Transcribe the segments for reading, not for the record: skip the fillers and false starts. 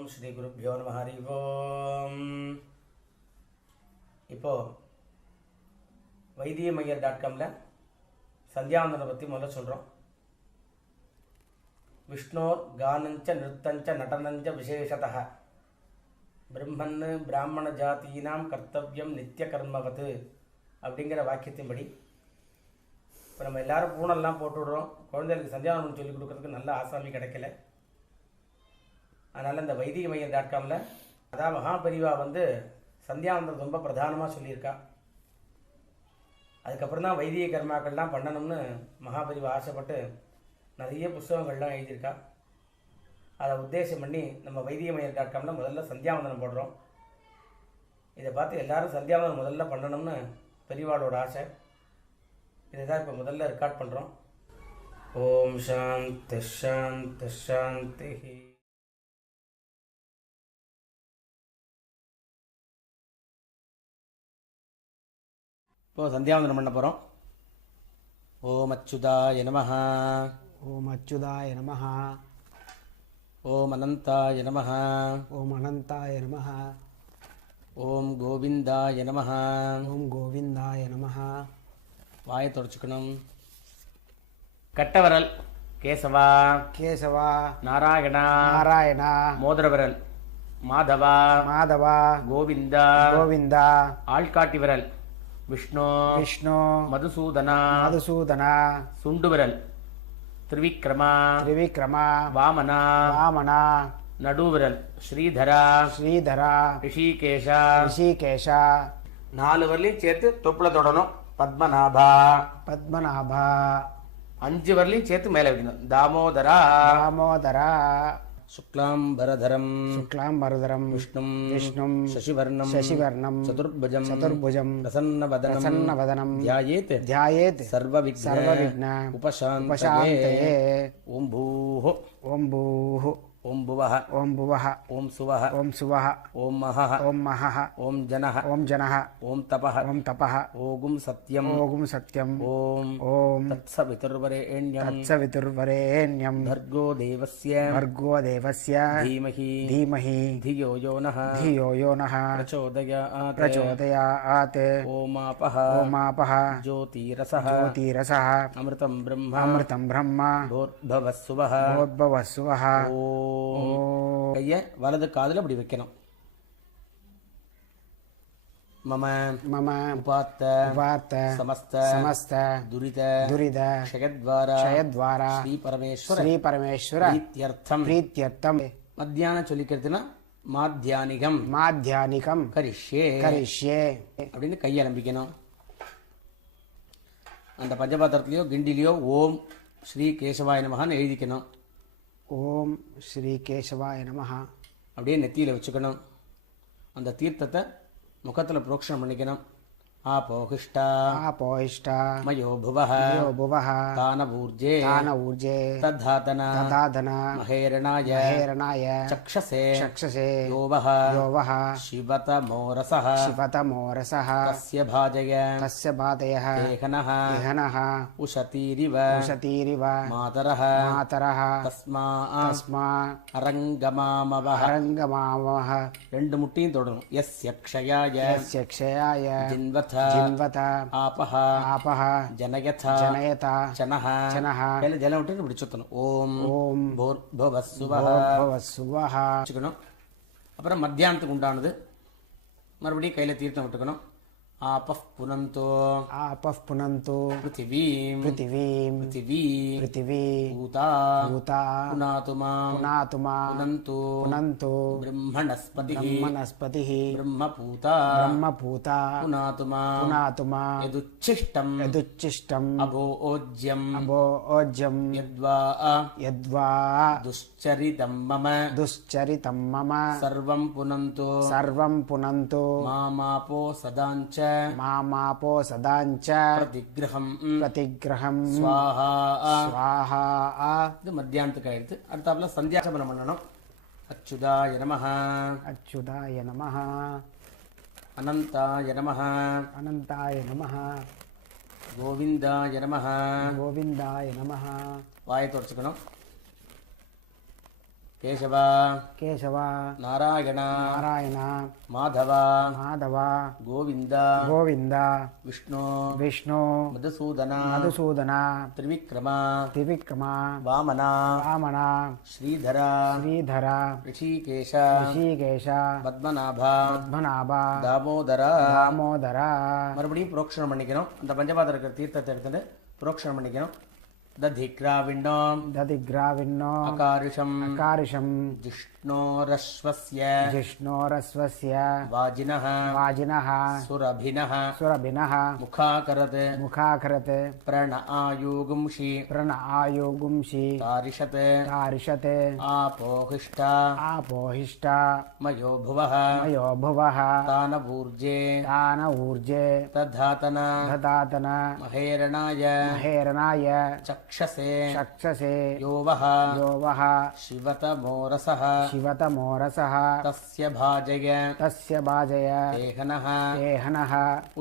ஓம் ஸ்ரீ குருப்யோ நம ஹரி ஓம். இப்போது வைத்தியமையர்.comல சந்தியாவந்தனை பற்றி முதல்ல சொல்கிறோம். விஷ்ணோர் கானஞ்ச நிருத்தஞ்ச நடனஞ்ச விசேஷதः பிரம்மன் பிராமண ஜாதீனாம் கர்த்தவியம் நித்திய கர்மவது அப்படிங்கிற வாக்கியத்தின்படி இப்போ நம்ம எல்லோரும் பூனெல்லாம் போட்டு விடுறோம். குழந்தைகளுக்கு சந்தியாவந்தனம் சொல்லிக் கொடுக்குறதுக்கு நல்ல ஆசாமி கிடைக்கல. அதனால் இந்த வைத்தியமையர்.comல அதான் மகாபரிவா சந்தியாவந்தனம் ரொம்ப பிரதானமாக சொல்லியிருக்கா. அதுக்கப்புறம் தான் வைத்திய கர்மாக்கள்லாம் பண்ணணும்னு மகாபரிவா ஆசைப்பட்டு நிறைய புஸ்தகங்கள்லாம் எழுதியிருக்கா. அதை உத்தேசம் பண்ணி நம்ம வைத்தியமையர்.comல முதல்ல சந்தியாவந்தனம் போடுறோம். இதை பார்த்து எல்லாரும் சந்தியாவந்தனம் முதல்ல பண்ணணும்னு பெரியவாளோட ஆசை. இதை தான் இப்போ முதல்ல ரெக்கார்ட் பண்ணுறோம். ஓம் சாந்தி சாந்தி சாந்தி. இப்போது சந்தியாவந்தனம் பண்ண போகிறோம். ஓம் அச்சுதாய நமஹ. ஓம் அச்சுதாய நமஹ. ஓம் அனந்தாய நமஹ. ஓம் அனந்தாய நமஹ. ஓம் கோவிந்தாய நமஹ. ஓம் கோவிந்தாய நமஹ. வாயை தொடச்சுக்கணும். கட்டவரல் கேசவா கேசவா நாராயணா நாராயணா மோதிரவரல் மாதவா மாதவா கோவிந்தா கோவிந்தா ஆள்காட்டி விரல் விஷ்ணு விஷ்ணு மதுசூதனா மதுசூதனா சுண்டுவிரல் திரிவிக்ரமா திரிவிக்ரமா வாமனா வாமனா நடுவிரல் ஸ்ரீதரா ஸ்ரீதரா ரிஷிகேஷா ரிஷிகேஷா 4 வரலையும் சேர்த்து தொப்புல தொடணும். பத்மநாபா பத்மநாபா 5 வரலையும் சேர்த்து மேலே வைக்கணும். தாமோதரா தாமோதரா சுக்லாம்பரதரம் சுக்லாம்பரதரம் விஷ்ணும் விஷ்ணும் சசிவர்ணம் சசிவர்ணம் சதுர்புஜம் சதுர்புஜம் பிரசன்னவதனம் பிரசன்னவதனம் த்யாயேத் த்யாயேத் சர்வவிக்ன உபசாந்தயே. ஓம் பூஹ ஓம் பூஹு ஓம் புவஹ ஓம் புவஹ ஓம் சுவஹ ஓம் சுவஹ ஓம் மஹஹ ஓம் மஹஹ ஓம் ஜனஹ ஓம் ஜனஹ ஓம் தபஹ ஓம் தபஹ ஓகும் சத்யம் ஓகும் சத்யம் ஓம் ஓம் தத்சவிதுர்வரேண்யம் தத்சவிதுர்வரேண்யம் भर्गो देवस्य भर्गो देवस्य धीमहि धीमहि धियो यो नः धियो यो नः प्रचोदयात् प्रचोदयात् ओमापः ओमापः ज्योतिरसः ज्योतिरसः अमृतं ब्रह्म अमृतं ब्रह्म भोर्भवस्सुवः भोर्भवस्सुवः ஓம். கையை வலது காதில் அப்படி வைக்கணும். மம मम உபாத்த उपात्त சமஸ்த समस्त துரித दुरिद க்ஷயத்வாரா क्षयद्वारा ஸ்ரீ பரமேஸ்வர श्री परमेश्वर பிரீத்யர்த்தம். प्रीत्यर्थम மத்தியானம் சொல்லிக்கிறதுனா மாத்தியானிகம் माध्यानिकम கரிஷ்யே करिष्ये அப்படின்னு கையை நம்பிக்கணும். அந்த பஞ்சபாத்திரத்துலையோ கிண்டிலையோ ஓம் ஸ்ரீ கேசவாய நமகான்னு எழுதிக்கணும். ஓம் ஸ்ரீ கேசவாய நமஹ. அப்படியே நெத்தியில் வச்சுக்கணும். அந்த தீர்த்தத்தை முகத்தில் புரோக்ஷணம் பண்ணிக்கணும். ஆபோஹிஷ்டா ஆபோஹிஷ்டா மயோ புவஹ மயோ புவஹ தான ஊர்ஜே தான ஊர்ஜே தத்தாதன ததாதன மகேரணாய மகேரணாய சக்ஷசே சக்ஷசே யோவஹ யோவஹ சிவதமோரசः சிவதமோரசः தஸ்ய பாஜய தஸ்ய பாதயः தேகனः இஹனः உஷதீரிவ உஷதீரிவ மாதரः மாதரः தஸ்மா தஸ்மா அரங்கமாமவஹ அரங்கமாமவஹ 2 முட்டியும் தொடணும். யஸ்ய க்ஷயாய யஸ்ய க்ஷயாய ஜின்வத ஜின்வத ஆபஹ ஆபஹ ஜனயத ஜனயத சனஹ சனஹ கையில ஜலம் விட்டு இப்படி சுத்தணும். ஓம் ஓம் போர்பவஸ்சுவஹ பூர்பவஸ்சுவஹ வச்சுக்கணும். அப்புறம் மத்தியானத்துக்கு உண்டானது மறுபடியும் கையில் தீர்த்தம் விட்டுக்கணும். ஆபஃப் புனந்தோ ஆபः புனந்து பிருத்திவீம் பிருத்திவீம் பிருத்திவி பிருத்திவி பூதா பூதா புனாதுமா புனாதுமா புனந்து புனந்து பிரம்மணஸ்பதிः ब्रह्मणस्पतिः பிரம்மபூதா ब्रह्मभूता புனாதுமா पुनातुमा யதுச்சிஷ்டம் यदुच्चिष्टम् அபோஜ்யம் अभोज्यम् யத்வா यद्वा துஷ்சரிதம் மம दुश्चरितं मम சர்வம் புனந்து सर्वं पुनन्तु மாமாபோ சதாஞ்ச मामापो सदाञ्च பிரதிகிரகம் प्रतिग्रहं ஸ்வாஹா. स्वाहा இது மத்தியானத்துக்கு ஆயிடுத்து. அடுத்தாப்புல சந்தியாசபனம் பண்ணணும். அச்சுதாய நமஹ अच्युताय नमः அனந்தாய நமஹ अनन्ताय नमः கோவிந்தாய நமஹ. गोविन्दाय नमः வாயை தொடச்சுக்கணும். ಕೇಶವ ಕೇಶವ ನಾರಾಯಣ ನಾರಾಯಣ ಮಾಧವ ಮಾಧವ ಗೋವಿಂದ ಗೋವಿಂದ ವಿಷ್ಣು ವಿಷ್ಣು ಮಧುಸೂದನ ಮಧುಸೂದನ ತ್ರಿವಿಕ್ರಮ ತ್ರಿವಿಕ್ರಮ ವಾಮನ ವಾಮನ ಶ್ರೀಧರ ಶ್ರೀಧರ ಋಷಿಕೇಶ ಋಷಿಕೇಶ பத்மநாப பத்மநாப தாமோதர தாமோதர மறுபடியும் புரோக்ஷணம் பண்ணிக்கணும். அந்த பஞ்சபாத்திர இருக்கிற தீர்த்தத்தை எடுத்துட்டு புரோக்ஷணம் பண்ணிக்கணும். ததிக்ராவிண்ணோம் दधिग्राविन्नो அகாரிஷம் अकारिषं ஜிஷ்ணோரஸ்வஸ்ய जिष्णोरस्वस्य வாஜினः वाजिनः சுரபினः सुरभिनः முகாகரத் मुखाकरत् பிரண ஆயுகும்ஷி प्रण आयोगुंषि தாரிஷத் तारिषत् ஆபோஹிஷ்டா आपोहिष्टा மயோ புவः मयो भुवः தானவூர்ஜே तान ऊर्जे ததாதன ददातन மகேரணாய महेरणाय சக்ஷசே चक्षसे யோவः यो वः शिवतमोरसः शिवतमोरसः तस्य भाजय तस्य बाजय देहनः देहनः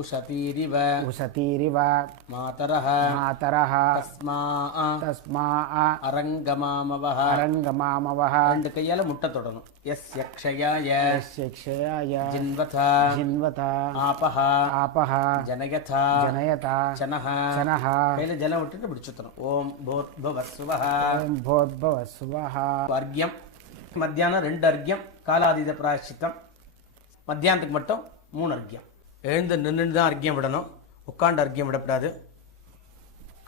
उशतीरिव उशतीरिव मातरः मातरः तस्मा तस्मा அரங்கமாமவः அரங்கமாமவः ரெண்டு கையால முட்டை தொடணும். यस्य क्षयाय यस्य क्षयाय जिन्वथा जिन्वता आपः आपः जनयथा जनयता चनः चनः கையில ஜலம் விட்டுட்டு இப்படி சுத்தணும். ஓம் பூர்புவஸ்சுவः. ॐ भूर्भुवस्सुवः. அர்க்யம் மத்தியானம் 2 அர்க்யம் காலாதீத பிராயச்சித்தம். மத்தியானத்துக்கு மட்டும் 3 அர்க்யம். எழுந்து நின்று தான் அர்க்யம் விடணும். உட்காந்து அர்க்யம் விடக்கூடாது.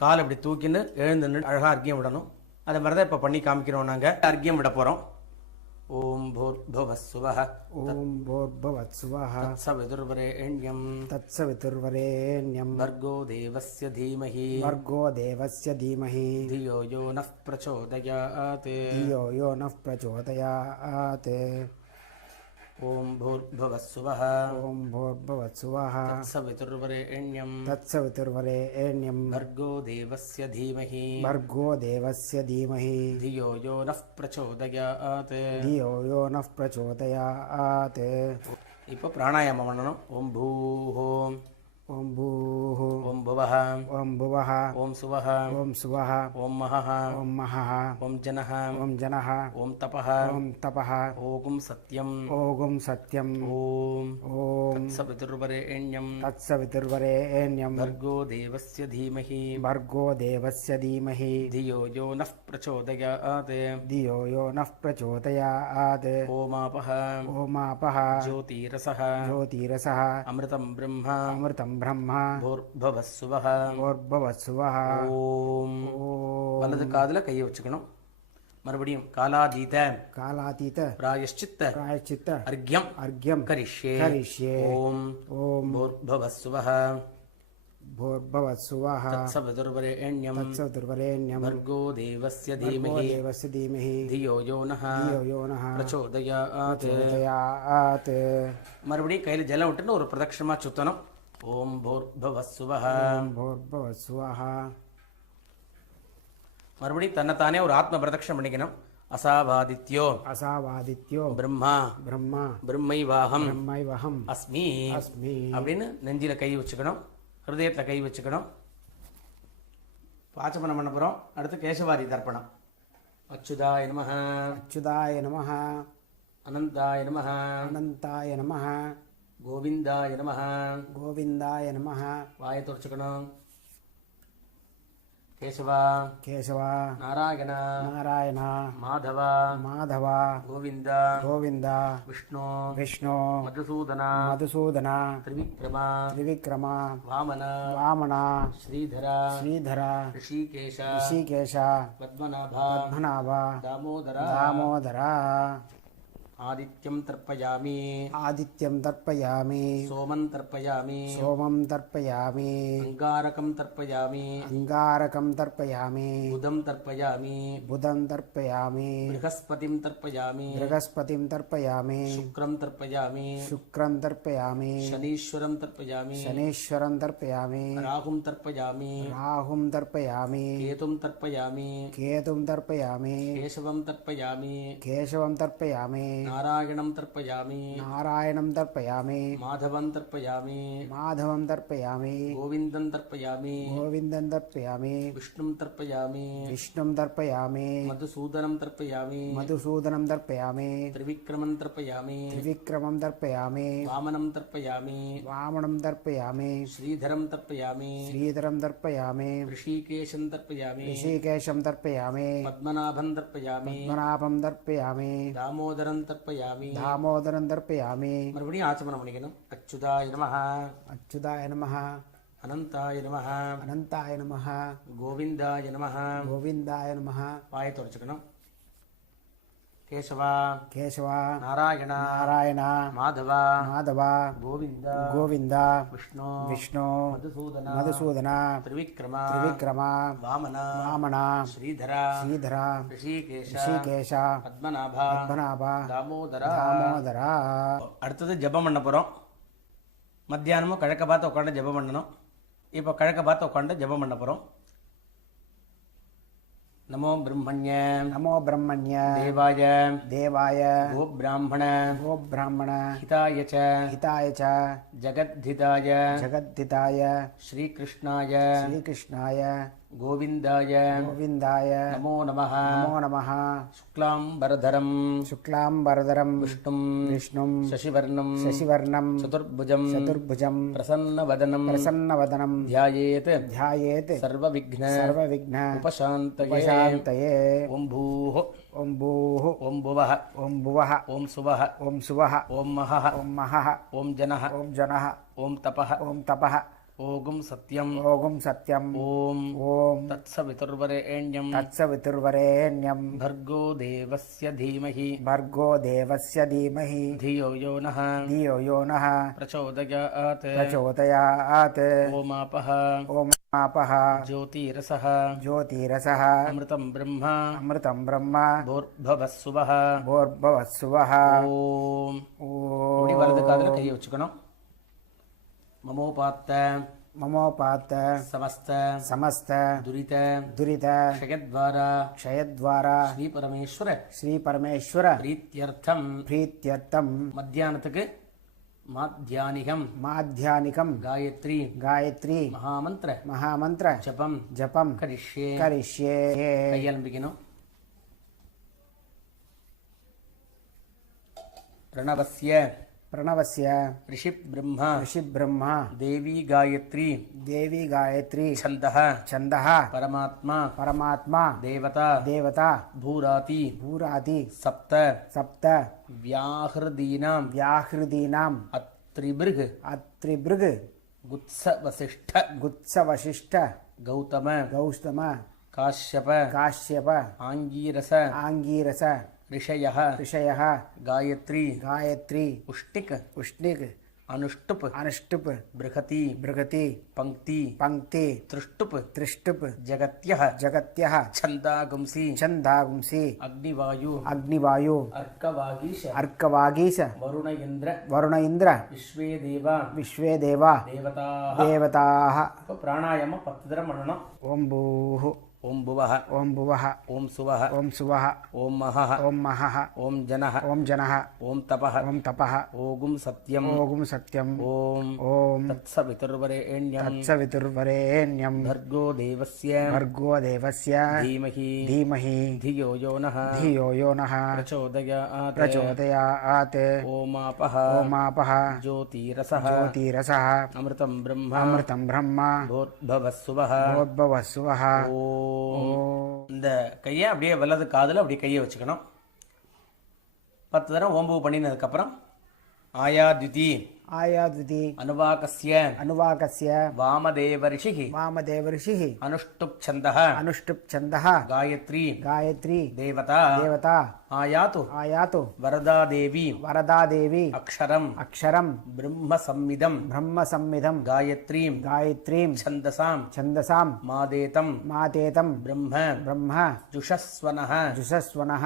காலை இப்படி தூக்கின்னு எழுந்து நின்று அழகாக அர்க்யம் விடணும். அதை மாதிரி தான் இப்போ பண்ணி காமிக்கிறோம். நாங்கள் அர்க்யம் விட போகிறோம். ஓம் பூர்புவஸ்சுவः. ॐ भूर्भुवस्सुवः. तत्सवितुर्वरेण्यं तत्सवितुर्वरेण्यं भर्गो देवस्य धीमहि भर्गो देवस्य धीमहि धियो यो नः प्रचोदयात्. धियो यो नः प्रचोदयात्. ओम भूर्भुवस्सुवः. ॐ भूर्भुवस्सुवः. तत्सवितुर्वरेण्यं तत्सवितुर्वरेण्यं भर्गो देवस्य धीमहि भर्गो देवस्य धीमहि धियो यो नः प्रचोदयात्. धियो यो नः प्रचोदयात्. இப்போ பிராணாயாமம் பண்ணணும். ஓம் பூஹோ ॐ भूः ஓம் புவஹ ॐ भुवः ஓம் சுவஹ ॐ सुवः ஓம் மஹஹ ॐ महः ஓம் ஜனஹ ॐ जनः ஓம் தபஹ ॐ तपः ஓகும் சத்யம் ओगुं सत्यम् ஓம் ॐ तत्सवितुर्वरेण्यं तत्सवितुर्वरेण्यं भर्गो देवस्य धीमहि भर्गो देवस्य धीमहि धियो यो नः प्रचोदयात्. धियो यो नः प्रचोदयात्. ओमापः ओमापः ज्योतिरसः ज्योतिरसः अमृतं ब्रह्म अमृतं ब्रह्म भूर्भुवस्सुवः. भूर्भुवस्सुवः. ஓம் வலது காதுல கையை வச்சுக்கணும். மறுபடியும் காலாதீத कालातीत பிராயஷ்சித்த प्रायश्चित्त அர்க்யம் अर्घ्यं கரிஷ்யே. करिष्ये. ஓம் ॐ भूर्भुवस्सुवः. भूर्भुवस्सुवः. तत्सवितुर्वरेण्यं तत्सवितुर्वरेण्यं भर्गो देवस्य भर्गो धीमहि देवस्य धीमहि धियो यो नः धियो यो नः प्रचोदयात्. प्रचोदयात्. மறுபடியும் கையில் ஜலம் விட்டுன்னு ஒரு பிரதட்சணமா சுத்தணும். ஓம் பூர்புவஸ்சுவः. ॐ भूर्भुवस्सुवः. மறுபடியும் தன்னைத்தானே ஒரு ஆத்ம பிரதட்சணம் பண்ணிக்கணும். அசாவாதித்யோ असावादित्यो பிரம்மா ब्रह्मा பிரம்மைவாகம் ब्रह्मैवहम् அஸ்மி अस्मि. அப்படின்னு நெஞ்சில கை வச்சுக்கணும். ஹிருதயத்தில் கை வச்சுக்கணும். பாச்சமனம் பண்ண போகிறோம். அடுத்து கேசவாரி தர்ப்பணம். அச்சுதாய நமः. अच्युताय नमः. அனந்தாய நமः. अनन्ताय नमः. கோவிந்தாய நமः. गोविन्दाय नमः. வாயை துடைச்சுக்கணும். கேசவா केशव நாராயண नारायण மாதவ माधव கோவிந்த गोविन्द விஷ்ணு विष्णु மதுசூதன मधुसूदन திரிவிக்ரம त्रिविक्रम வாமன वामन ஸ்ரீதர श्रीधर ऋषिकेश ऋषिकेश பத்மநாப पद्मनाभ தாமோதர दामोदर. ஆதித்யம் தர்ப்பயாமி आदित्यं तर्पयामि சோமம் தர்ப்பயாமி सोमं तर्पयामि அங்காரகம் தர்ப்பயாமி अङ्गारकं तर्पयामि புதம் தர்ப்பயாமி बुधं तर्पयामि ப்ரஹஸ்பதிம் தர்ப்பயாமி बृहस्पतिं तर्पयामि சுக்ரம் தர்ப்பயாமி शुक्रं तर्पयामि சனீஸ்வரம் தர்ப்பயாமி शनेश्वरं तर्पयामि ராகும் தர்ப்பயாமி राहुं तर्पयामि கேதும் தர்ப்பயாமி केतुं तर्पयामि கேசவம் தர்ப்பயாமி केशवं तर्पयामि नारायणं तर्पयामि नारायणं तर्पयामि माधवं तर्पयामि माधवं तर्पयामि गोविन्दं तर्पयामि गोविन्दं तर्पयामि विष्णुं तर्पयामि विष्णुं तर्पयामि मधुसूदनं तर्पयामि मधुसूदनं तर्पयामि त्रिविक्रमं तर्पयामि त्रिविक्रमं तर्पयामि वामनं तर्पयामि वामनं तर्पयामि श्रीधरं तर्पयामि श्रीधरं तर्पयामि ऋषिकेशं तर्पयामि ऋषिकेशं तर्पयामि पद्मनाभं तर्पयामि पद्मनाभं तर्पयामि दामोदरं तर्पयामि दामोदरं तर्पयामि மறுபடியும் ஆச்சமனம் பண்ணிக்கணும் அச்சுதாய நமஹ अच्युताय नमः அனந்தாய நமஹ अनन्ताय नमः கோவிந்தாய நமஹ गोविन्दाय नमः வாயை தொடச்சுக்கணும் கேசவா केशव நாராயண नारायण மாதவ माधव கோவிந்த गोविन्द விஷ்ணு विष्णु மதுசூதன मधुसूदन திரிவிக்ரம त्रिविक्रम வாமன वामन ஸ்ரீதர श्रीधर ரிஷிகேஷ ऋषिकेश பத்மநாப पद्मनाभ தாமோதர दामोदर அடுத்தது ஜெபம் பண்ண போகிறோம். மத்தியானமும் கிழக்க பார்த்து உட்காந்து ஜெபம் பண்ணணும். இப்போ கிழக்க பார்த்து உட்காந்து ஜெபம் பண்ண போகிறோம். நமோ பிரம்மண்ய नमो ब्रह्मण्य தேவாய देवाय கோபிராமண गोब्राह्मण ஹிதாய ச हिताय च ஜகத்ஹிதாய जगद्धिताय ஸ்ரீகிருஷ்ணாய श्रीकृष्णाय கோவிந்தாய गोविन्दाय நமோ நமः नमो नमः சுக்லாம்பரதரம் शुक्लाम्बरधरं விஷ்ணும் विष्णुं சசிவர்ணம் शशिवर्णं சதுர்புஜம் चतुर्भुजं பிரசன்னவதனம் प्रसन्नवदनं ध्यायेत् ध्यायेत् सर्वविघ्न सर्वविघ्न उपशान्तये उपशान्तये ॐ भूः ॐ भूः ॐ भुवः ॐ भुवः ॐ सुवः ॐ सुवः ॐ महः ॐ महः ॐ जनः ॐ जनः ॐ तपः ॐ तपः ओगुं सत्यम् ओगुं सत्यम् ॐ ॐ तत्सवितुर्वरेण्यं तत्सवितुर्वरेण्यं भर्गो देवस्य धीमहि भर्गो देवस्य धीमहि धियो यो नः धियो यो नः प्रचोदयात् प्रचोदयात् ओमापः ॐ आपः ज्योतिरसः ज्योतिरसः अमृतं ब्रह्म अमृतं ब्रह्म भूर्भवस्सुवः भूर्भुवस्सुवः ஓம் இப்படி ॐ வலது காதில் கையை வச்சுக்கணும். மமோபாத்த ममोपात சமஸ்த समस्त துரித दुरित க்ஷயத்வாரா क्षयद्वारा ஸ்ரீ பரமேஸ்வர श्री परमेश्वर பிரீத்யர்த்தம் प्रीत्यर्थं மத்தியானத்துக்கு மாத்தியானிகம் माध्यानिकं காயத்ரி गायत्री மகாமந்திர महामन्त्र ஜபம் जपं கரிஷ்யே करिष्ये கையாலம்பிக்கணும். பிரணவஸ்ய प्रणवस्य ऋषिब्रह्म ऋषिब्रह्मा देवी गायत्री देवी गायत्री छन्दः छन्दः परमात्मा परमात्मा देवता देवता भूराति भूरादि सप्त सप्त व्याहृदीनां व्याहृदीनाम् अत्रिभृग् अत्रिभृग् गुत्सवसिष्ठ गुत्सवशिष्ठ गौतम गौतम काश्यप काश्यप आङ्गीरस आङ्गीरस ऋषयः ऋषयः गायत्री गायत्री पुष्टिक उष्णिक् अनुष्टुप् अनुष्टुप् बृहति बृहति पङ्क्ति पङ्क्ति तृष्टुप् त्रिष्टुप् जगत्यः जगत्यः छन्दागुंसि छन्दागुंसि अग्निवायु अग्निवायु अर्कवागीश अर्कवागीश वरुण इन्द्र वरुण इन्द्र विश्वे देवा विश्वे देवा देवताः देवताः இப்போ பிராணாயாம 10 தடவை பண்ணணும். ॐ भूः ஓம் புவः ॐ भुवः ஓம் சுவः ॐ सुवः ஓம் மகः ॐ महः ஓம் ஜனः ॐ जनः ஓம் தபः ॐ तपः ஓகும் சத்யம் ओगुं सत्यम् ஓம் ॐ तत्सवितुर्वरेण्यं तत्सवितुर्वरेण्यं भर्गो देवस्य भर्गो देवस्य धीमहि धीमहि धियो यो नः धियो यो नः प्रचोदयात् प्रचोदयात् ओमापः ओमापः ज्योतिरसः ज्योतिरसः अमृतं ब्रह्म अमृतं ब्रह्म भोद्भवस्सुवः भोद्भवस्सुवः ஓம். ॐ இந்த கையை அப்படியே வலது காதில் அப்படியே கையை வச்சுக்கணும். 10 தடவை ஓம்பு பண்ணினதுக்கப்புறம் ஆயாத்யுதி आयाद्विति அனுவாகஸ்ய अनुवाकस्य வாமதேவ ரிஷிः वामदेवऋषिः அனுஷ்டுப் சந்தः अनुष्टुप् छन्दः गायत्री गायत्री தேவதா देवता ஆயாத்து आयातु வரதா தேவி वरदा देवी அக்ஷரம் अक्षरं பிரம்ம சம்மிதம் ब्रह्मसंविधं गायत्रीं गायत्रीं छन्दसां छन्दसां मादेतं मातेतं ब्रह्म ब्रह्म जुषस्वनः जुषस्वनः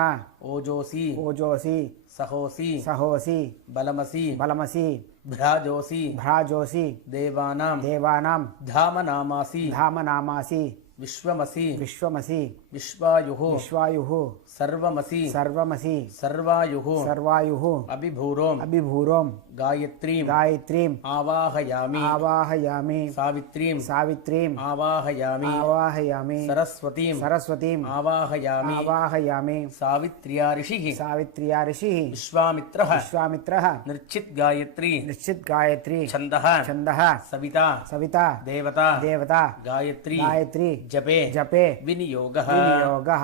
ओजोसि ओजोसि सहोसि सहोसि बलमसि बलमसि भ्राजोसि भ्राजोसि देवानां देवानां धामनामासि धामनामासि விஸ்வமசி விஸ்வமசி விஸ்வாயுஹு விஸ்வாயுः சர்வமசி சர்வமசி சர்வாயுஹு சர்வாயுः அபிபூரோம் அபிபூரோம் காயத்ரீம் காயத்ரீம் ஆவாஹயாமி ஆவாஹயாமி சாவித்ரீம் சாவித்ரீம் ஆவாஹயாமி ஆவாஹயாமி சரஸ்வதீம் சரஸ்வதீம் ஆவாஹயாமி ஆவாஹயாமி சாவித்ரியா ரிஷிः சாவித்ரியா ரிஷிः விஸ்வாமித்ரः விஸ்வாமித்ரः நிர்ச்சித் காயத்ரி நிச்சித் காயத்ரி छन्दः छन्दः सविता सविता देवता देवता गायत्री गायत्री जपे जपे विनियोगः विनियोगः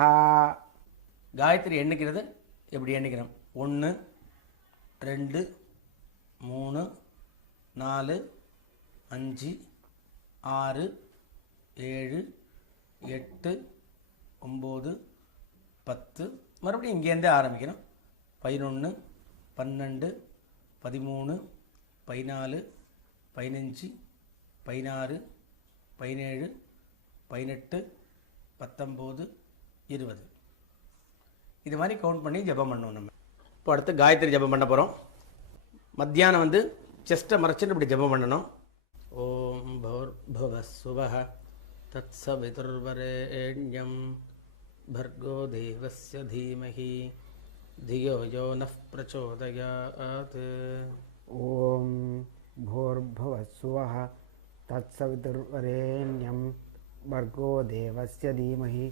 காயத்ரி எண்ணிக்கிறது எப்படி எண்ணிக்கிறோம் 1 2 3 4 5 6 7 8 9 10 மறுபடியும் இங்கேருந்தே ஆரம்பிக்கிறோம் 11 12 13 14 15 16 17 18 19 20 இது மாதிரி கவுண்ட் பண்ணி ஜெபம் பண்ணுவோம் நம்ம. இப்போ அடுத்து காயத்ரி ஜெபம் பண்ண போகிறோம். மத்தியானம் வந்து செஸ்ட்டை மறைச்சிட்டு இப்படி ஜெபம் பண்ணணும். ஓம் பௌர்புவ சுவஹ தத்சவிதுர்வரேண்யம் भर्गो देवस्य धीमहि धियो यो नः प्रचोदयात्. ॐ भूर्भुवस्सुवः तत्सवितुर्वरेण्यं भर्गो देवस्य धीमहि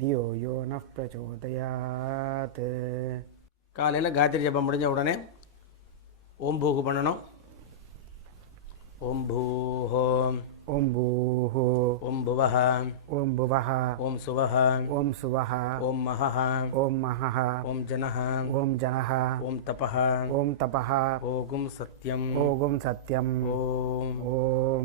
धियो यो नः प्रचोदयात्. காலையில் காயத்ரி ஜபம் முடிஞ்ச உடனே ஓம் பூகு பண்ணணும். ஓம் பூஹோ ॐ भूः ஓம் புவஹ ॐ भुवः ஓம் சுவஹ ॐ सुवः ஓம் மஹஹ ॐ महः ஓம் ஜனஹ ॐ जनः ஓம் தபஹ ॐ तपः ஓகும் சத்யம் ओगुं सत्यम् ஓம் ॐ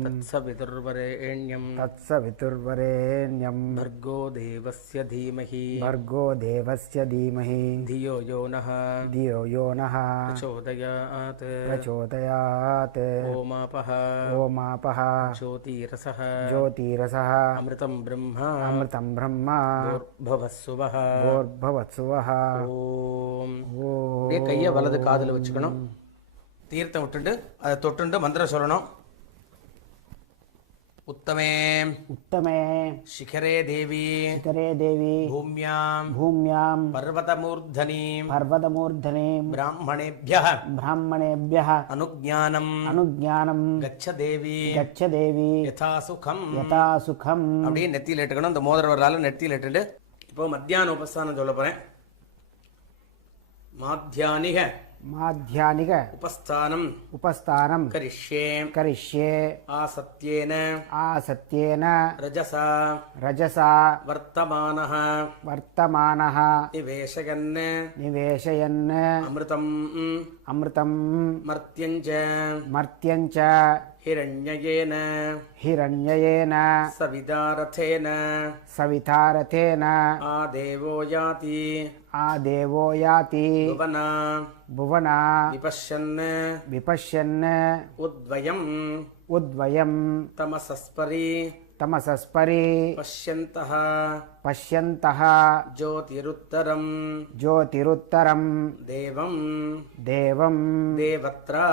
தத்சவிதுர்வரேண்யம் तत्सवितुर्वरेण्यं भर्गो देवस्य धीमहि भर्गो देवस्य धीमहि धियो यो नः धियो यो नः प्रचोदयात्. प्रचोदयात्. ओमापः ओमापः ज्योतिरसः ज्योतिरसः अमृतं ब्रह्म अमृतं ब्रह्म भूर्भुवस्सुवः भूर्भुवस्सुवः. ஓம். ஓம். அப்படியே கையை வலது காதில் வச்சுக்கணும். தீர்த்தம் விட்டுட்டு அதை தொட்டுண்டு மந்திரம் சொல்லணும். उत्तमे उत्तमे शिखरे देवी शिखरे देवी भूम्यां भूम्यां पर्वतमूर्धनीं पर्वतमूर्धनीं ब्राह्मणेभ्यः ब्राह्मणेभ्यः अनुज्ञानं गच्छ देवी गच्छ देवी यथा सुखम्. यथा सुखम्. அப்படியே நெத்தியில் இட்டுக்கணும். இந்த மோதிர வரலால நெத்தியில் இட்டுட்டு இப்போ மத்தியான உபஸ்தானம் சொல்ல போகிறேன். மாத்தியானிக माध्यानिक उपस्थानम् उपस्थानं करिष्ये करिष्ये आसत्येन आसत्येन रजसा रजसा वर्तमानः वर्तमानः निवेशयन् निवेशयन् अमृतम् अमृतं मर्त्यञ्च मर्त्यञ्च हिरण्ययेन हिरण्ययेन सविदारथेन सवितारथेन आदेवो याति आदेवो याति भुवना भुवना विपश्यन् विपश्यन् उद्वयम् उद्वयं तमसस्परि तमसस्परि पश्यन्तः पश्यन्तः ज्योतिरुत्तरम् ज्योतिरुत्तरं देवम् देवं देवत्रा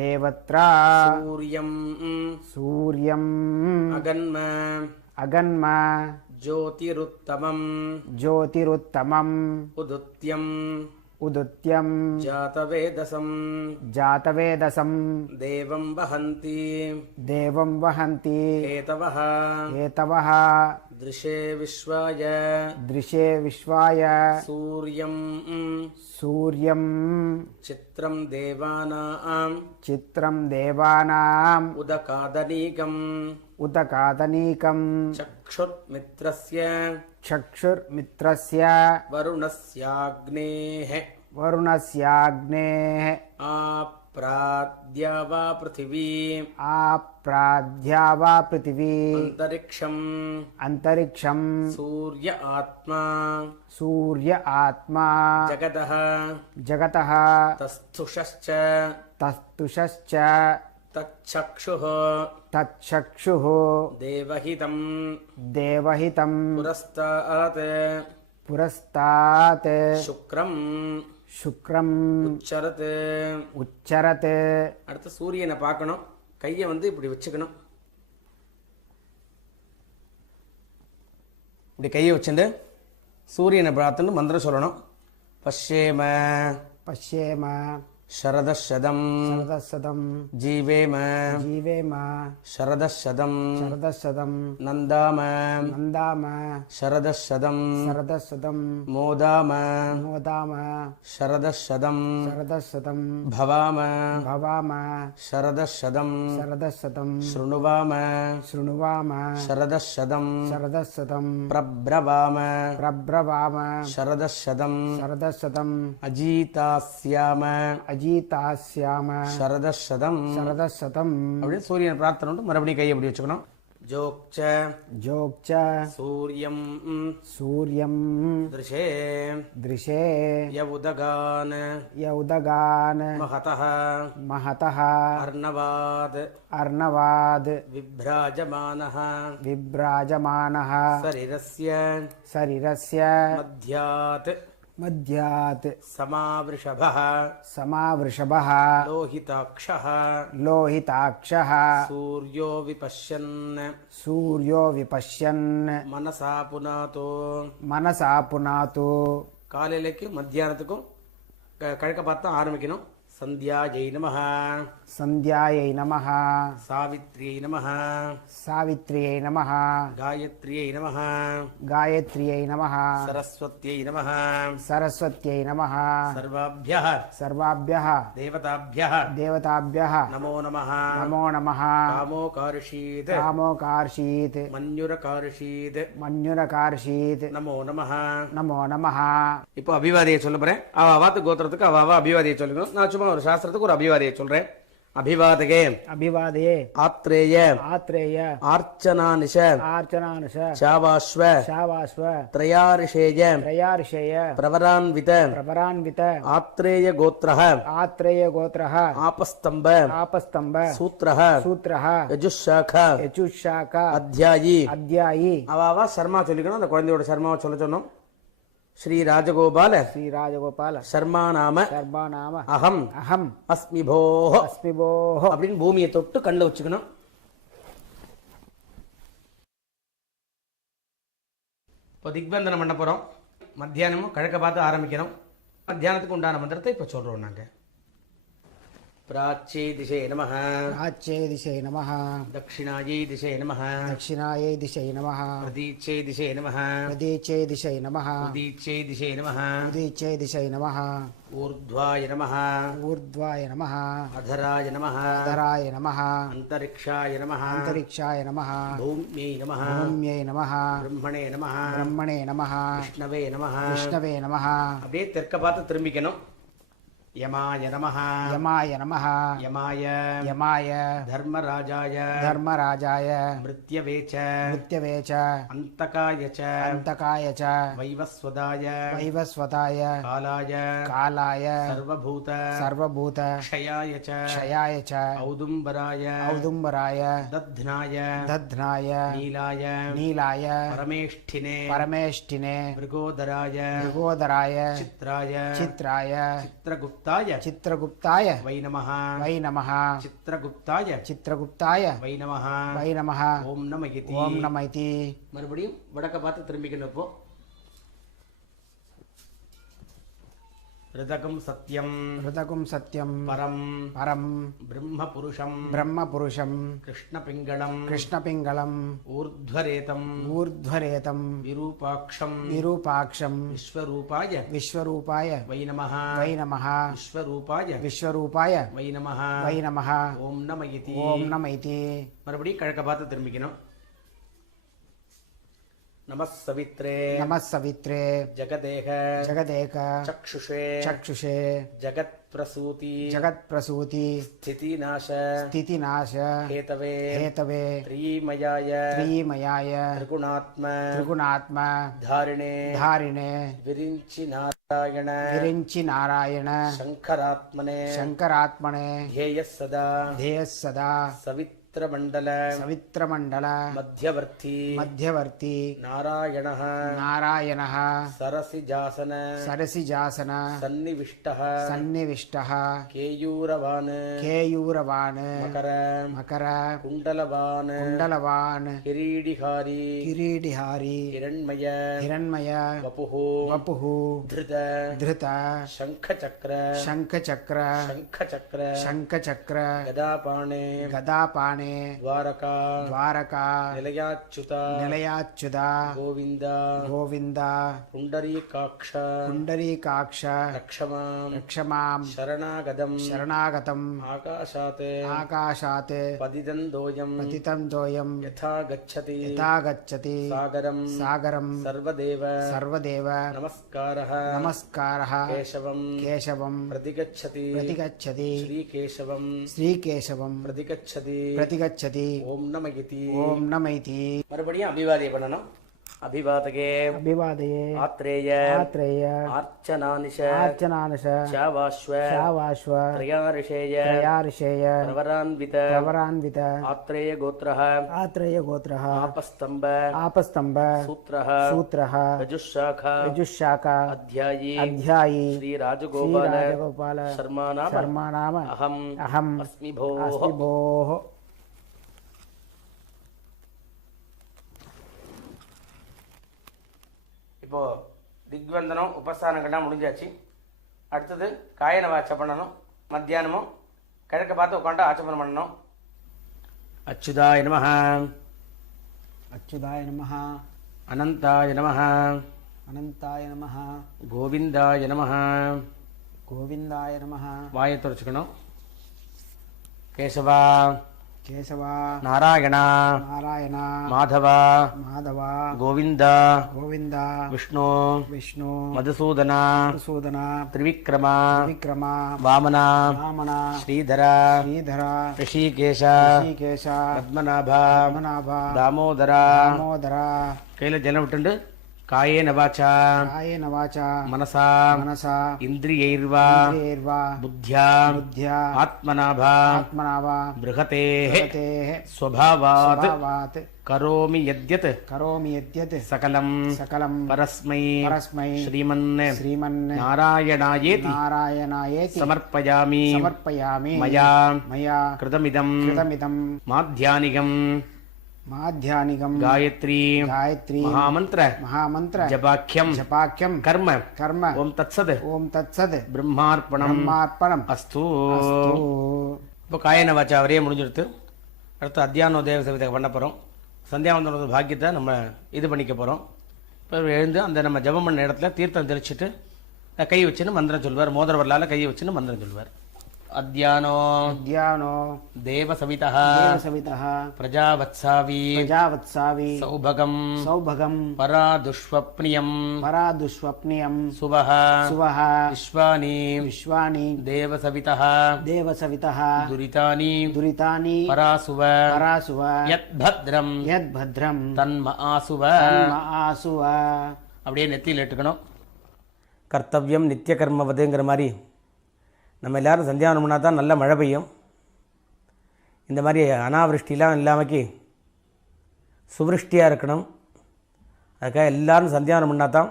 देवत्रा सूर्यम् सूर्यम् अगन्म अगन्म ज्योतिरुत्तमम् ज्योतिरुत्तमम् उदुत्यम् उदुत्यं जातवेदसम् जातवेदसं देवं वहन्ति देवं वहन्ति हेतवः हेतवः दृशे विश्वाय दृशे विश्वाय सूर्यम् सूर्यं चित्रं देवानाम् चित्रं देवानाम् उदकादनीकम् उदकादनीकं चक्षुर्मित्रस्य चक्षुर्मित्रस्य वरुणस्याग्नेः वरुणस्याग्नेः आप्राद्या वा पृथिवी आप्राध्या वा पृथिवी अंतरिक्षं सूर्य आत्मा जगतः तस्थुषश्च तच्छक्षुः देवहितं पुरस्तात् शुक्रम् உச்சரத். அடுத்து சூரியனை பார்க்கணும். கையை வந்து இப்படி வச்சுக்கணும். இப்படி கையை வச்சுட்டு சூரியனை பார்த்துட்டு மந்திரம் சொல்லணும். பஷ்யேம पश्येम शरदशदम् शरदशदम् जीवेम जीवेम शरदशदम् शरदशदम् नन्दाम नन्दाम शरदशदम् शरदशदम् मोदाम मोदाम शरदशदम् शरदशदम् भवाम भवाम शरदशदम् शरदशदम् शृणुवाम शृणुवाम शरदशदम् शरदशदम् प्रब्रवाम प्रब्रवाम शरदशदम् शरदशदम् अजीतास्याम अजीतास्याम शरदशदम् शरदशतम् அப்படின்னு சூரியன் பிரார்த்தனை பண்ணிட்டு மறுபடியும் கையை அப்படி வச்சுக்கணும். ஜோக்ச जोक्च சூரியம் सूर्यं திருஷே दृशे யவுதகான் यौदगान् மஹதः महतः அர்ணவாத் अर्णवाद् விப்ராஜமானः विभ्राजमानः சரீரஸ்ய शरीरस्य மத்யாத் मध्यात् சமாவிருஷபः समावृषभः லோஹிதாக்ஷः लोहिताक्षः சூர்யோ விபஷ்யன் सूर्यो विपश्यन् மனசா புனாதோ. मनसा पुनातु காலையிலைக்கும் மத்தியானத்துக்கும் கிழக்க பார்த்து தான் ஆரம்பிக்கணும். சந்தியாயை நமः सन्ध्यायै नमः சாவித்ரியை நமः सावित्र्यै नमः காயத்ரியை நமः गायत्र्यै नमः சரஸ்வத்யை நமः सरस्वत्यै नमः சர்வாभ्यः सर्वाभ्यः தேவதாभ्यः देवताभ्यः நமோ நமः नमो नमः காமோகார்ஷீத் कामोकार्षीत् மன்யுரகார்ஷீத் मन्युरकार्षीत् நமோ நமः. नमो नमः இப்போ அபிவாதியை சொல்ல போறேன். அவாத்து கோத்திரத்துக்கு அவாவா அபிவாதியை சொல்லிக்கணும். நான் சும்மா ஒரு சாஸ்திரத்துக்கு ஒரு அபிவாதியை சொல்றேன். அபிவாதகே अभिवादये ஆத்ரேய आत्रेय ஆர்ச்சனானிஷ आर्चनानुष சாவாஸ்வ शावास्व त्रयार्षेय त्रयार्षेय प्रवरान्वित प्रवरान्वित आत्रेय गोत्रः आत्रेय गोत्रः आपस्तम्भ आपस्तम्भ सूत्रः सूत्रः यजुशाखा यचुशाखा अध्यायी अध्यायी அவாவா சர்மா சொல்லிக்கணும். அந்த குழந்தையோட சர்மாவை சொல்ல சொன்னோம். ஸ்ரீ ராஜகோபால श्री राजगोपाल சர்மா நாம सर्वा नाम அகம் अहम அஸ்மி போஹ अस्मि भोः அப்படின்னு பூமியை தொட்டு கண்ணில் வச்சுக்கணும். இப்போ திக்பந்தனம் பண்ண போறோம். மத்தியானமும் கிழக்க பார்த்து ஆரம்பிக்கிறோம். மத்தியானத்துக்கு உண்டான மந்திரத்தை இப்போ சொல்றோம். நாங்க प्राच्ये दिशे नमः प्राच्ये दिशे नमः दक्षिणायै दिशे नमः दक्षिणायै दिशे नमः प्रतीच्यै दिशे नमः प्रतीच्यै दिशे नमः उदीच्यै दिशे नमः उदीच्यै दिशे नमः ऊर्ध्वाय नमः ऊर्ध्वाय नमः अधराय नमः अधराय नमः अन्तरिक्षाय नमः अन्तरिक्षाय नमः भूम्यै नमः भूम्यै नमः ब्रह्मणे नमः ब्रह्मणे नमः विष्णवे नमः विष्णवे नमः அப்படியே தெற்க பார்த்து திரும்பிக்கணும். यमाय नमः यमाय नमः यमाय यमाय धर्मराजाय धर्मराजाय मृत्यवे च मृत्यवे च अन्तकाय च अन्तकाय च वैवस्वताय वैवस्वताय कालाय कालाय सर्वभूत सर्वभूत क्षयाय च क्षयाय च औदुम्बराय औदुम्बराय दध्नाय दध्नाय नीलाय नीलाय परमेष्ठिने परमेष्ठिने मृगोदराय मृगोदराय चित्राय चित्राय चित्रगुप्ताय चित्रगुप्ताय वै नमः वै नमः चित्रगुप्ताय चित्रगुप्ताय वै नमः वै नमः ओम नमः इति. ओम नमः इति மறுபடியும் வடக்க பார்த்து திரும்பிக்கணும். இப்போ ऋतकं सत्यं ऋतकुं सत्यं परं परं ब्रह्मपुरुषं ब्रह्मपुरुषं कृष्णपिङ्गळं कृष्णपिङ्गलम् ऊर्ध्वरेतं ऊर्ध्वरेतं विरूपाक्षं विरूपाक्षं विश्वरूपाय विश्वरूपाय वै नमः वै नमः विश्वरूपाय विश्वरूपाय वै नमः वै नमः ओम नमः इति. ओम नमः इति மறுபடியும் கிழக்க பார்த்து திரும்பிக்கணும். नमः सवित्रे नमः सवित्रे जगदेह जगदेक चक्षुषे चक्षुषे जगत्प्रसूति जगत्प्रसूति स्थितिनाश स्थितिनाश हेतवे हेतवे त्रिमयाय त्रिमयाय त्रिगुणात्म त्रिगुणात्म धारिणे धारिणे विरिञ्चि नारायण विरिञ्चि नारायण शङ्करात्मने शङ्करात्मने ध्येयः सदा ध्येयः सदा सवित्रे சவித்ரமண்டல சவித்ரமண்டல மத்தியவர்த்தி மத்தியவர்த்தி நாராயணः நாராயணः சரசிஜாசன சரசிஜாசன சன்னிவிஷ்டः சன்னிவிஷ்டः கேயூரவான் கேயூரவான் மகர மகர குண்டலவான் குண்டலவான் கிரீடிகாரி கிரீடிஹாரி हिरण्मय हिरण्मय वपुः वपुः धृत धृत शङ्खचक्र शङ्खचक्र शङ्खचक्र शङ्खचक्र गदापाणे गदापाणे द्वारका द्वारका निलयाच्युता निलयाच्युता गोविन्द गोविन्द पुण्डरीकाक्ष पुण्डरीकाक्ष रक्षमां रक्षमां शरणागतं शरणागतम् आकाशात् आकाशात् पतितन्दोयं पतितं दोयं यथा गच्छति यथा गच्छति सागरं सागरं सर्वदेव सर्वदेव नमस्कारः नमस्कारः केशवं केशवं प्रतिगच्छति प्रतिगच्छति श्रीकेशवं श्रीकेशवं प्रतिगच्छति प्रतिगच्छति ஓம் நம இதி. ஓம் நம இதி. மறுபடியும் அபிவாதியை பண்ணணும். அபிவாதகே அபிவாதயே ஆத்ரேய ஆத்ரேய ஆர்ச்சனானிஷ ஆர்ச்சனானச சாவாஸ்வ சாவாஸ்வ த்ரயாரிஷேய त्रयार्षेय பிரவரான்வித प्रवरान्वित ஆத்ரேய கோத்ரஹ आत्रेय गोत्रः ஆபஸ்தம்ப आपस्तम्भ சூத்ரஹ सूत्रः ரஜுஷாகா यजुशाखा அத்தியாயி अध्यायी ஸ்ரீராஜகோபால श्रीराजगोपाल शर्मा नाम शर्मा नाम अहम् अहम् अस्मि भोः. अस्मि भोः. இப்போ திக்வந்தனம் உபஸ்தானங்கள்லாம் முடிஞ்சாச்சு. அடுத்தது காயன வாச்சை பண்ணணும். மத்தியானமும் கிழக்க பார்த்து உட்காந்து ஆச்சமனம் பண்ணணும். அச்சுதாய நமஹ अच्युताय नमः அனந்தாய நமஹ अनन्ताय नमः கோவிந்தாய நமஹ. गोविन्दाय नमः வாயை துடைச்சுக்கணும். கேசவா केशवा நாராயணா नारायण மாதவா माधव கோவிந்தா गोविन्द விஷ்ணு विष्णु மதுசூதனா मधुसूदन திரிவிக்ரமா विक्रम வாமனா वामन ஸ்ரீதரா श्रीधर ரிஷிகேஷ ऋषिकेश பத்மநாபா पद्मनाभ தாமோதரா. दामोदर கையில ஜலம் விட்டுண்டு காயேன வாச்சா कायेन वाचा மனசா मनसा இந்திரியைர்வா इन्द्रियैर्वा புத்தியா बुद्ध्या ஆத்மனாபா आत्मनाव பிருகதேஹ गतेः ஸ்வபாவாத் स्वभावात् கரோமி யத்யத் करोमि यद्यत् சகலம் सकलं பரஸ்மை परस्मै ஸ்ரீமன் श्रीमन् நாராயணாயேதி नारायणायेति சமர்ப்பயாமி समर्पयामि மயா मया கிருதமிதம் कृतमिदं மாத்யானிகம் माध्यानिकं காயத்ரி गायत्री மகாமந்திர महामन्त्र ஜபாக்கியம் जपाख्यं கர்ம कर्म ஓம் தத்சத் ॐ तत्सद् பிரம்மார்ப்பணம் ब्रह्मार्पणम् அஸ்து. अस्तु. இப்போ காயன வாச்சா அவரே முடிஞ்சிடுத்து. அடுத்து அத்தியானோ தேவ சவிதை பண்ண போகிறோம். சந்தியாவந்தனோட பாக்கியத்தை நம்ம இது பண்ணிக்க போகிறோம். இப்போ எழுந்து அந்த நம்ம ஜபம் பண்ண இடத்துல தீர்த்தம் தெளிச்சுட்டு கை வச்சுன்னு மந்திரம் சொல்வார். மோதிர வரலால கையை வச்சுன்னு மந்திரம் சொல்வார். அத்தியானோ अद्यानो தேவசவிதः देवसवितः பிரஜாவத்சாவி प्रजावत्सावि சௌபகம் सौभगं பராதுஷ்வப்னியம் परादुष्वप्नियं சுவஹ सुवः விஸ்வானி विश्वानि தேவசவிதः देवसवितः துரிதானி दुरितानि பராசுவ परासुव யத் பத்ரம் यद्भद्रं தன்ம ஆசுவ. आसुव. அப்படியே நெத்தியில் இட்டுக்கணும். கர்த்தவியம் நித்திய கர்மவதுங்கிற மாதிரி நம்ம எல்லாரும் சந்தியாவனம் பண்ணால் தான் நல்ல மழை பெய்யும். இந்த மாதிரி அனாவிருஷ்டிலாம் இல்லாமக்கி சுவிருஷ்டியாக இருக்கணும். அதுக்காக எல்லோரும் சந்தியாவனம் பண்ணால் தான்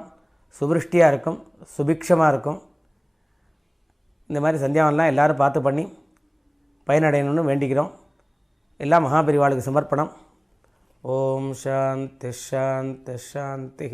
சுவிருஷ்டியாக இருக்கும், சுபிக்ஷமாக இருக்கும். இந்த மாதிரி சந்தியாவனம்லாம் எல்லோரும் பார்த்து பண்ணி பயனடையணும்னு வேண்டிக்கிறோம். எல்லாம் மகாபெரிவாளுக்கு சமர்ப்பணம். ஓம் சாந்தி ஷாந்தி ஷாந்தி.